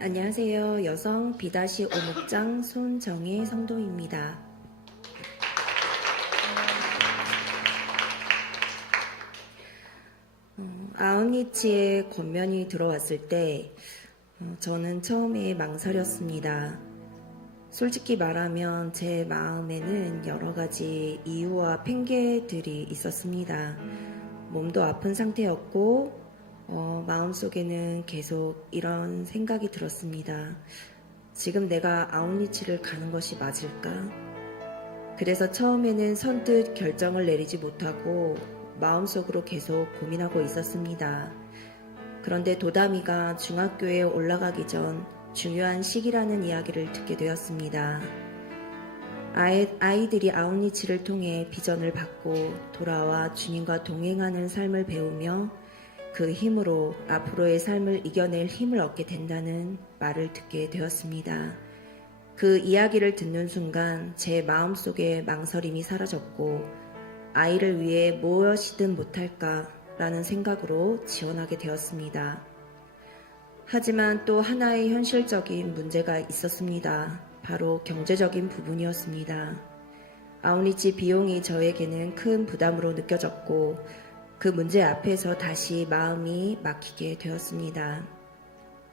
안녕하세요. 여성 B-5 목장 손정혜 성도입니다. 아웃리치의 권면이 들어왔을 때 저는 처음에 망설였습니다. 솔직히 말하면 제 마음에는 여러 가지 이유와 핑계들이 있었습니다. 몸도 아픈 상태였고 마음속에는 계속 이런 생각이 들었습니다. 지금 내가 아웃리치를 가는 것이 맞을까? 그래서 처음에는 선뜻 결정을 내리지 못하고 마음속으로 계속 고민하고 있었습니다. 그런데 도담이가 중학교에 올라가기 전 중요한 시기라는 이야기를 듣게 되었습니다. 아이들이 아웃리치를 통해 비전을 받고 돌아와 주님과 동행하는 삶을 배우며 그 힘으로 앞으로의 삶을 이겨낼 힘을 얻게 된다는 말을 듣게 되었습니다. 그 이야기를 듣는 순간 제 마음속에 망설임이 사라졌고 아이를 위해 무엇이든 못할까라는 생각으로 지원하게 되었습니다. 하지만 또 하나의 현실적인 문제가 있었습니다. 바로 경제적인 부분이었습니다. 아웃리치 비용이 저에게는 큰 부담으로 느껴졌고 그 문제 앞에서 다시 마음이 막히게 되었습니다.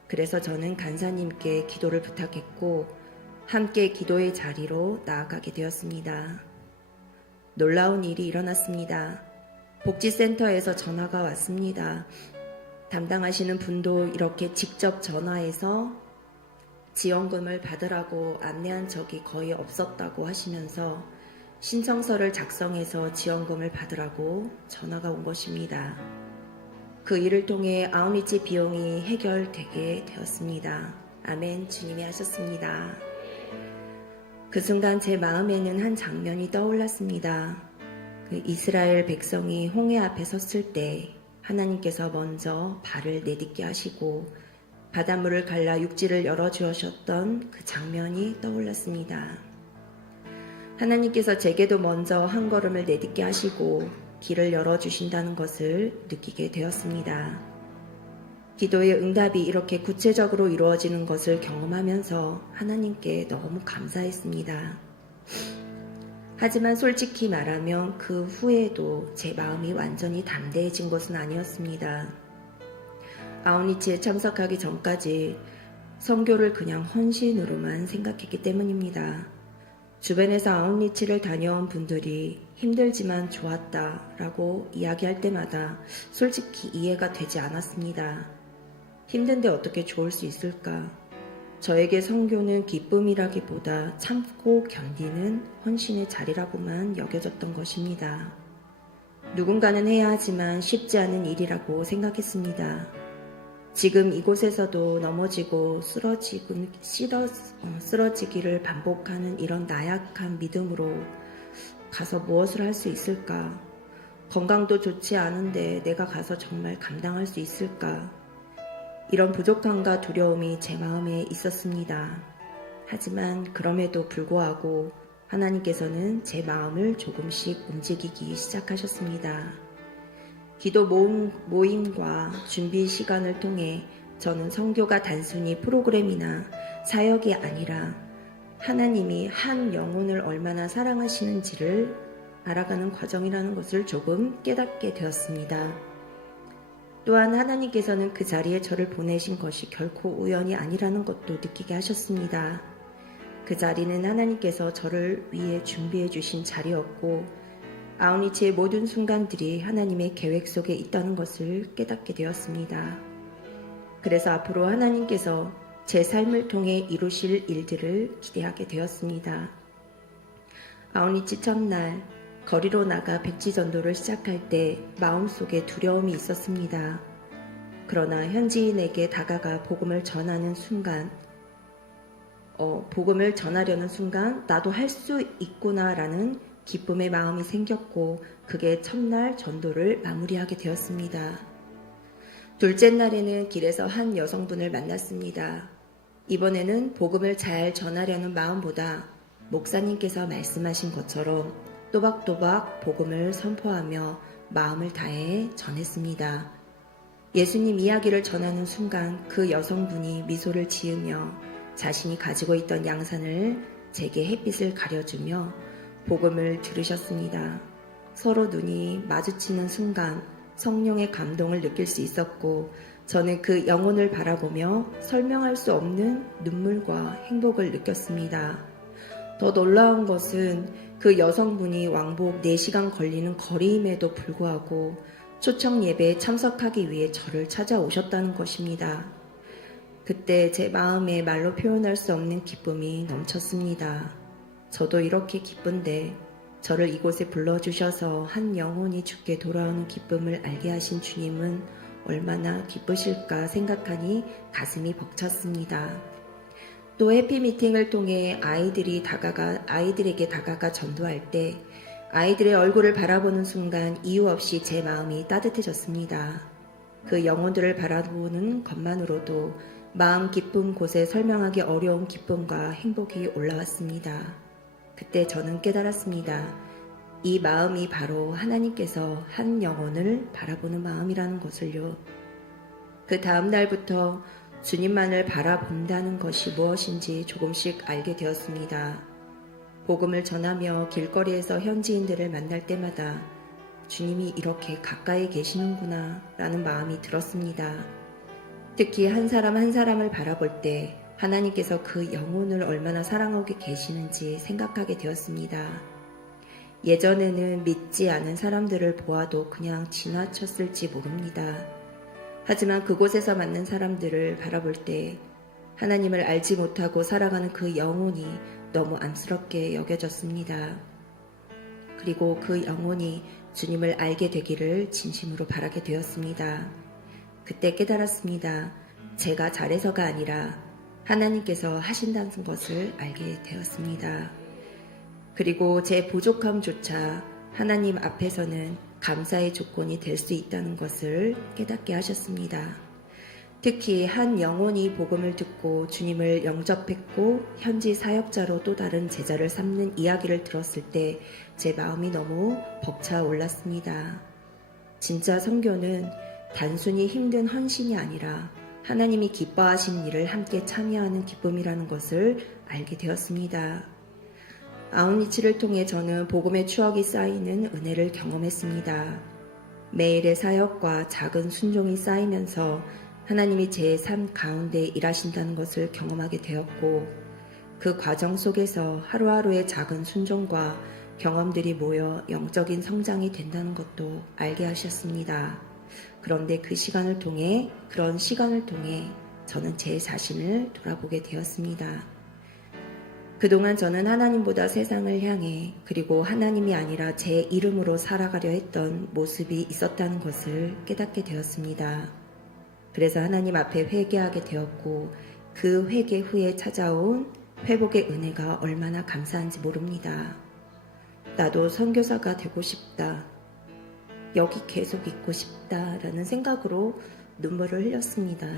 그래서 저는 간사님께 기도를 부탁했고 함께 기도의 자리로 나아가게 되었습니다. 놀라운 일이 일어났습니다. 복지센터에서 전화가 왔습니다. 담당하시는 분도 이렇게 직접 전화해서 지원금을 받으라고 안내한 적이 거의 없었다고 하시면서 신청서를 작성해서 지원금을 받으라고 전화가 온 것입니다. 그 일을 통해 아웃리치 비용이 해결되게 되었습니다. 아멘. 주님이 하셨습니다. 그 순간 제 마음에는 한 장면이 떠올랐습니다. 그 이스라엘 백성이 홍해 앞에 섰을 때 하나님께서 먼저 발을 내딛게 하시고 바닷물을 갈라 육지를 열어주셨던 그 장면이 떠올랐습니다. 하나님께서 제게도 먼저 한 걸음을 내딛게 하시고 길을 열어주신다는 것을 느끼게 되었습니다. 기도의 응답이 이렇게 구체적으로 이루어지는 것을 경험하면서 하나님께 너무 감사했습니다. 하지만 솔직히 말하면 그 후에도 제 마음이 완전히 담대해진 것은 아니었습니다. 아웃리치에 참석하기 전까지 선교를 그냥 헌신으로만 생각했기 때문입니다. 주변에서 아웃리치를 다녀온 분들이 힘들지만 좋았다라고 이야기할 때마다 솔직히 이해가 되지 않았습니다. 힘든데 어떻게 좋을 수 있을까? 저에게 선교는 기쁨이라기보다 참고 견디는 헌신의 자리라고만 여겨졌던 것입니다. 누군가는 해야 하지만 쉽지 않은 일이라고 생각했습니다. 지금 이곳에서도 넘어지고 쓰러지기를 반복하는 이런 나약한 믿음으로 가서 무엇을 할 수 있을까? 건강도 좋지 않은데 내가 가서 정말 감당할 수 있을까? 이런 부족함과 두려움이 제 마음에 있었습니다. 하지만 그럼에도 불구하고 하나님께서는 제 마음을 조금씩 움직이기 시작하셨습니다. 기도 모임과 준비 시간을 통해 저는 선교가 단순히 프로그램이나 사역이 아니라 하나님이 한 영혼을 얼마나 사랑하시는지를 알아가는 과정이라는 것을 조금 깨닫게 되었습니다. 또한 하나님께서는 그 자리에 저를 보내신 것이 결코 우연이 아니라는 것도 느끼게 하셨습니다. 그 자리는 하나님께서 저를 위해 준비해 주신 자리였고 아웃리치의 모든 순간들이 하나님의 계획 속에 있다는 것을 깨닫게 되었습니다. 그래서 앞으로 하나님께서 제 삶을 통해 이루실 일들을 기대하게 되었습니다. 아웃리치 첫날 거리로 나가 백지전도를 시작할 때 마음속에 두려움이 있었습니다. 그러나 현지인에게 다가가 복음을 전하려는 순간 나도 할 수 있구나라는 기쁨의 마음이 생겼고 그게 첫날 전도를 마무리하게 되었습니다. 둘째 날에는 길에서 한 여성분을 만났습니다. 이번에는 복음을 잘 전하려는 마음보다 목사님께서 말씀하신 것처럼 또박또박 복음을 선포하며 마음을 다해 전했습니다. 예수님 이야기를 전하는 순간 그 여성분이 미소를 지으며 자신이 가지고 있던 양산을 제게 햇빛을 가려주며 복음을 들으셨습니다. 서로 눈이 마주치는 순간 성령의 감동을 느낄 수 있었고 저는 그 영혼을 바라보며 설명할 수 없는 눈물과 행복을 느꼈습니다. 더 놀라운 것은 그 여성분이 왕복 4시간 걸리는 거리임에도 불구하고 초청 예배에 참석하기 위해 저를 찾아오셨다는 것입니다. 그때 제 마음에 말로 표현할 수 없는 기쁨이 넘쳤습니다. 저도 이렇게 기쁜데 저를 이곳에 불러주셔서 한 영혼이 주께 돌아오는 기쁨을 알게 하신 주님은 얼마나 기쁘실까 생각하니 가슴이 벅찼습니다. 또 해피미팅을 통해 아이들에게 다가가 전도할 때 아이들의 얼굴을 바라보는 순간 이유 없이 제 마음이 따뜻해졌습니다. 그 영혼들을 바라보는 것만으로도 마음 깊은 곳에 설명하기 어려운 기쁨과 행복이 올라왔습니다. 그때 저는 깨달았습니다. 이 마음이 바로 하나님께서 한 영혼을 바라보는 마음이라는 것을요. 그 다음 날부터 주님만을 바라본다는 것이 무엇인지 조금씩 알게 되었습니다. 복음을 전하며 길거리에서 현지인들을 만날 때마다 주님이 이렇게 가까이 계시는구나 라는 마음이 들었습니다. 특히 한 사람 한 사람을 바라볼 때 하나님께서 그 영혼을 얼마나 사랑하고 계시는지 생각하게 되었습니다. 예전에는 믿지 않은 사람들을 보아도 그냥 지나쳤을지 모릅니다. 하지만 그곳에서 만난 사람들을 바라볼 때 하나님을 알지 못하고 살아가는 그 영혼이 너무 안쓰럽게 여겨졌습니다. 그리고 그 영혼이 주님을 알게 되기를 진심으로 바라게 되었습니다. 그때 깨달았습니다. 제가 잘해서가 아니라 하나님께서 하신다는 것을 알게 되었습니다. 그리고 제 부족함조차 하나님 앞에서는 감사의 조건이 될 수 있다는 것을 깨닫게 하셨습니다. 특히 한 영혼이 복음을 듣고 주님을 영접했고 현지 사역자로 또 다른 제자를 삼는 이야기를 들었을 때 제 마음이 너무 벅차 올랐습니다. 진짜 선교는 단순히 힘든 헌신이 아니라 하나님이 기뻐하신 일을 함께 참여하는 기쁨이라는 것을 알게 되었습니다. 아웃리치를 통해 저는 복음의 추억이 쌓이는 은혜를 경험했습니다. 매일의 사역과 작은 순종이 쌓이면서 하나님이 제 삶 가운데 일하신다는 것을 경험하게 되었고 그 과정 속에서 하루하루의 작은 순종과 경험들이 모여 영적인 성장이 된다는 것도 알게 하셨습니다. 그런데 그런 시간을 통해 저는 제 자신을 돌아보게 되었습니다. 그동안 저는 하나님보다 세상을 향해 그리고 하나님이 아니라 제 이름으로 살아가려 했던 모습이 있었다는 것을 깨닫게 되었습니다. 그래서 하나님 앞에 회개하게 되었고 그 회개 후에 찾아온 회복의 은혜가 얼마나 감사한지 모릅니다. 나도 선교사가 되고 싶다. 여기 계속 있고 싶다라는 생각으로 눈물을 흘렸습니다.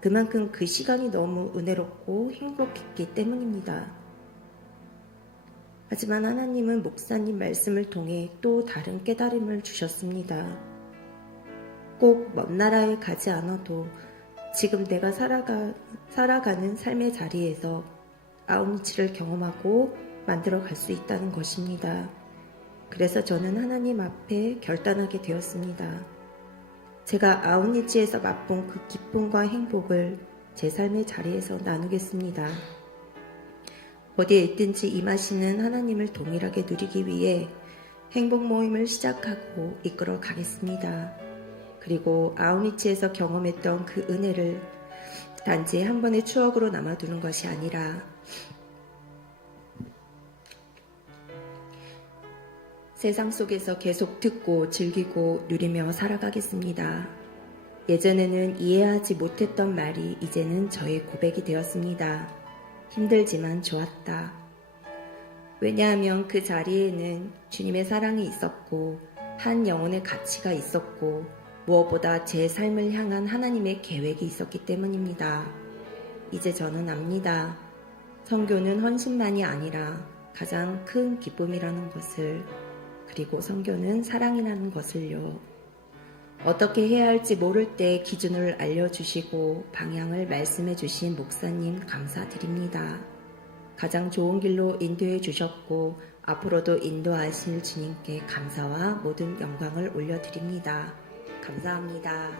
그만큼 그 시간이 너무 은혜롭고 행복했기 때문입니다. 하지만 하나님은 목사님 말씀을 통해 또 다른 깨달음을 주셨습니다. 꼭 먼 나라에 가지 않아도 지금 내가 살아가는 삶의 자리에서 아웃리치를 경험하고 만들어 갈 수 있다는 것입니다. 그래서 저는 하나님 앞에 결단하게 되었습니다. 제가 아웃리치에서 맛본 그 기쁨과 행복을 제 삶의 자리에서 나누겠습니다. 어디에 있든지 임하시는 하나님을 동일하게 누리기 위해 행복 모임을 시작하고 이끌어 가겠습니다. 그리고 아웃리치에서 경험했던 그 은혜를 단지 한 번의 추억으로 남아두는 것이 아니라 세상 속에서 계속 듣고 즐기고 누리며 살아가겠습니다. 예전에는 이해하지 못했던 말이 이제는 저의 고백이 되었습니다. 힘들지만 좋았다. 왜냐하면 그 자리에는 주님의 사랑이 있었고 한 영혼의 가치가 있었고 무엇보다 제 삶을 향한 하나님의 계획이 있었기 때문입니다. 이제 저는 압니다. 선교는 헌신만이 아니라 가장 큰 기쁨이라는 것을, 그리고 선교는 사랑이라는 것을요. 어떻게 해야 할지 모를 때 기준을 알려주시고 방향을 말씀해 주신 목사님 감사드립니다. 가장 좋은 길로 인도해 주셨고 앞으로도 인도하실 주님께 감사와 모든 영광을 올려드립니다. 감사합니다.